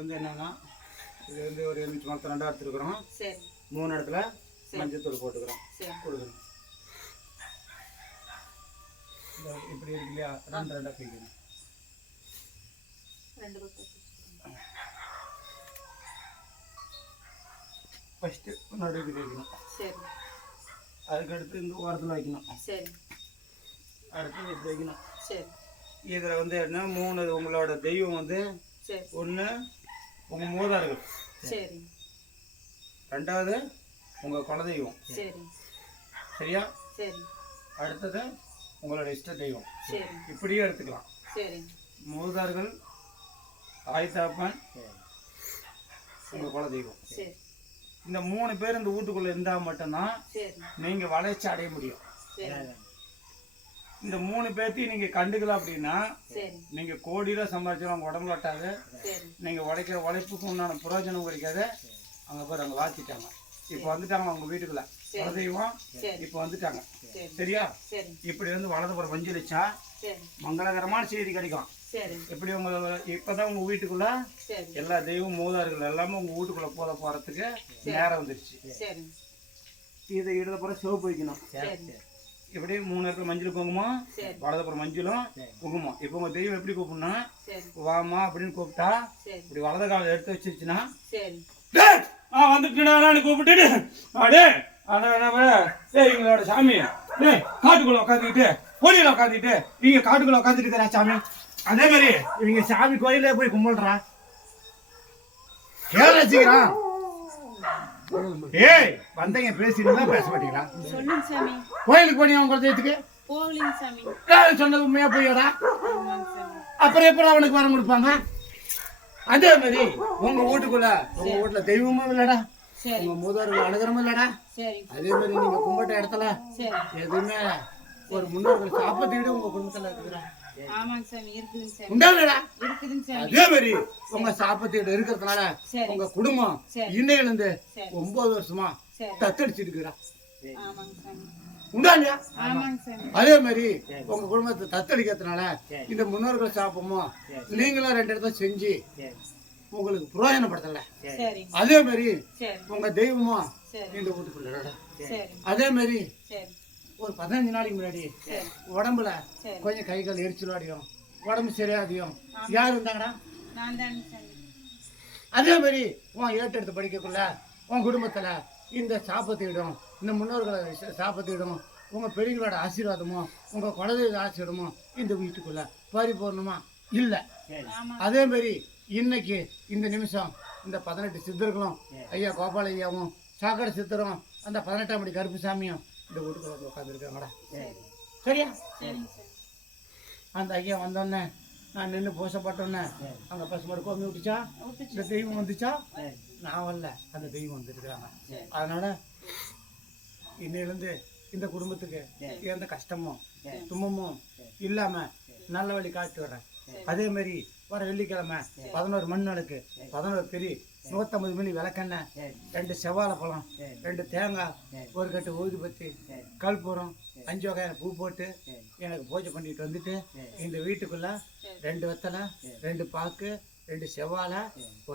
வந்து என்னன்னா இது வந்து ஒரு எலுமிச்சு மரத்தை ரெண்டா எடுத்துருக்குறோம். மூணு இடத்துல மஞ்சத்தூள் போட்டுக்கிறோம். கொடுக்கணும் இப்படி இருக்கு இல்லையா? ரெண்டு ரெண்டா பிரிக்கணும். ரெண்டு பக்கம் ஃபஸ்ட்டு நடுவுக்கு வைக்கணும் அதுக்கடுத்து இந்த ஓரத்தில் வைக்கணும். அடுத்து இப்படி வைக்கணும். இதில் வந்து என்ன? மூணு உங்களோட தெய்வம் வந்து ஒன்று உங்கள் மூதார்கள் சரி. ரெண்டாவது உங்கள் குலதெய்வம் சரி. சரியா? சரி. அடுத்தது உங்களோட இஷ்ட தெய்வம். சரி. இப்படியே எடுத்துக்கலாம். சரி. மூதார்கள் தாய் தாப்பன் உங்கள் குலதெய்வம் சரி. இந்த மூணு பேர் இந்த வீட்டுக்குள்ளே இருந்தால் மட்டும்தான் சரி. நீங்கள் வளர்ச்சி அடைய முடியும். சரி. இந்த மூணு பேர்த்தையும் நீங்கள் கண்டுக்கல அப்படின்னா சரி. நீங்கள் கோடியில் சம்பாதிச்சாலும் உங்கள் உடம்புல ஒட்டாது சரி. நீங்கள் உழைக்கிற உழைப்புக்கு உண்டான பிரயோஜனம் கிடைக்காது அங்கே பேர் அங்கே வாத்திட்டாங்க இப்போ வந்துட்டாங்க அவங்க வீட்டுக்குள்ள. குலதெய்வம் இப்போ வந்துட்டாங்க. சரி. சரியா? சரி. இப்படி வந்து வலதுபுறம் வஞ்சி வச்சா சரி. மங்களகரமான செய்தி கிடைக்கும். எப்படி உங்க இப்பதான் உங்க வீட்டுக்குள்ள எல்லா தெய்வம் மூதார்கள் எல்லாமே உங்க வீட்டுக்குள்ள போத போறதுக்கு நேரம் வந்துருச்சு. இதை இடதுபுறம் சிவப்பு வைக்கணும். சரி இப்படி மூணு இடத்துல மஞ்சள் குங்குமம் சரி. வலதுபுறம் மஞ்சளும் குங்குமம் இப்போ உங்க தெய்வம் எப்படி கூப்பிடணும் சரி. வாமா அப்படின்னு கூப்பிட்டா சரி. இப்படி வலது காலம் எடுத்து வச்சிருச்சுன்னா சரி. டேய், ஆ வந்துட்டுடான்னு கூப்பிட்டுட்டு அடே எங்களோட சாமி டேய் காட்டுக்குள்ள உட்காந்துக்கிட்டு கோயிலில் உட்காந்துக்கிட்டு நீங்க காட்டுக்குள்ள உட்காந்துட்டு சாமி. அதே மாதிரி இவங்க சாமி கோயிலே போய் கும்பிடுறா. கேள்வி வச்சுக்கிறான் ஏய் வந்தீங்க பேசிட்டு பேச மாட்டீங்களா? சொல்லுங்க சாமி. கோயிலுக்கு போனீங்க உங்க குலதெய்வத்துக்கு போகலிங்க சாமி. நான் சொன்னது உண்மையா சாமி. அப்புறம் எப்படி அவனுக்கு வரம் கொடுப்பாங்க? அதே மாதிரி உங்க வீட்டுக்குள்ள உங்க வீட்டுல தெய்வமும் இல்லடா. உங்க மூதார்கள் அனுகிரமும் இல்லடா. அதே மாதிரி நீங்க கும்பிட்ட இடத்துல எதுவுமே ஒரு முன்னோர்கள் சாப்பிட்டு உங்க குடும்பத்துல இருக்கிற ஆமாங்க சாமி இருக்குதுங்க சாமி. உண்டாங்கடா இருக்குதுங்க சாமி. அதே மாதிரி உங்க சாப்பத்தீடு இருக்கிறதுனால சரி. உங்க குடும்பம் சரி. இன்னையில இருந்து சரி. ஒன்பது வருஷமா சரி. தத்தடிச்சிட்டு இருக்கிறா ஆமாங்க சாமி. உண்டாங்க ஆமாங்க சாமி. அதே மாதிரி உங்க குடும்பத்தை தத்தளிக்கிறதுனால இந்த முன்னோர்கள் சாப்பிடுமோ நீங்களும் ரெண்டு இடத்த செஞ்சு உங்களுக்கு புரோஜனப்படுத்தல. சரி. அதே மாதிரி சரி. உங்க தெய்வமும் சரி. இந்த வீட்டுக்குள்ள சரி. அதே மாதிரி சரி. ஒரு பதினஞ்சு நாளைக்கு முன்னாடி உடம்புல கொஞ்சம் கை கால் எரிச்சல் அடியும் உடம்பு சரியாதியும் யார் இருந்தாங்கடா? அதே மாதிரி உன் ஏட்டு எடுத்து படிக்கக்குள்ள உன் குடும்பத்துல இந்த சாப்பத்தீடும் இந்த முன்னோர்களை சாப்பத்தீடும் உங்க பெரியங்களோட ஆசீர்வாதமும் உங்க குலதெய்வ ஆசீர்வாதமும் இந்த வீட்டுக்குள்ள பரிபூர்ணமா இல்லை. அதே மாதிரி இன்னைக்கு இந்த நிமிஷம் இந்த பதினெட்டு சித்தர்களும் ஐயா கோபால ஐயாவும் சாக்கடை சித்தரும் அந்த பதினெட்டாம் படி கருப்புசாமியும் இந்த வீட்டுக்குள்ள வந்து உட்காந்துருக்காங்கடா சரி. சரியா? அந்த ஐயா வந்தோடனே நான் நின்று பூசப்பட்டோன்னே அங்கே பசுமாடு கோமி விட்டுச்சா இந்த தெய்வம் வந்துச்சா? நான் வரல. அந்த தெய்வம் வந்துருக்குறாங்க. அதனால இன்னையிலேருந்து இந்த குடும்பத்துக்கு எந்த கஷ்டமும் துன்பமும் இல்லாம நல்ல வழி காட்டி வர்றேன். அதே மாதிரி வர வெள்ளிக்கிழமை பதினோரு மணி நாளுக்கு பதினோரு பெரிய நூற்றம்பது மில்லி விளக்கெண்ணெய் ரெண்டு செவ்வாழை பழம் ரெண்டு தேங்காய் ஒரு கட்டு ஊதுபத்தி கற்பூரம் அஞ்சு வகையான பூ போட்டு எனக்கு பூஜை பண்ணிட்டு வந்துட்டு இந்த வீட்டுக்குள்ள ரெண்டு வெத்தலை ரெண்டு பாக்கு ரெண்டு செவ்வாழை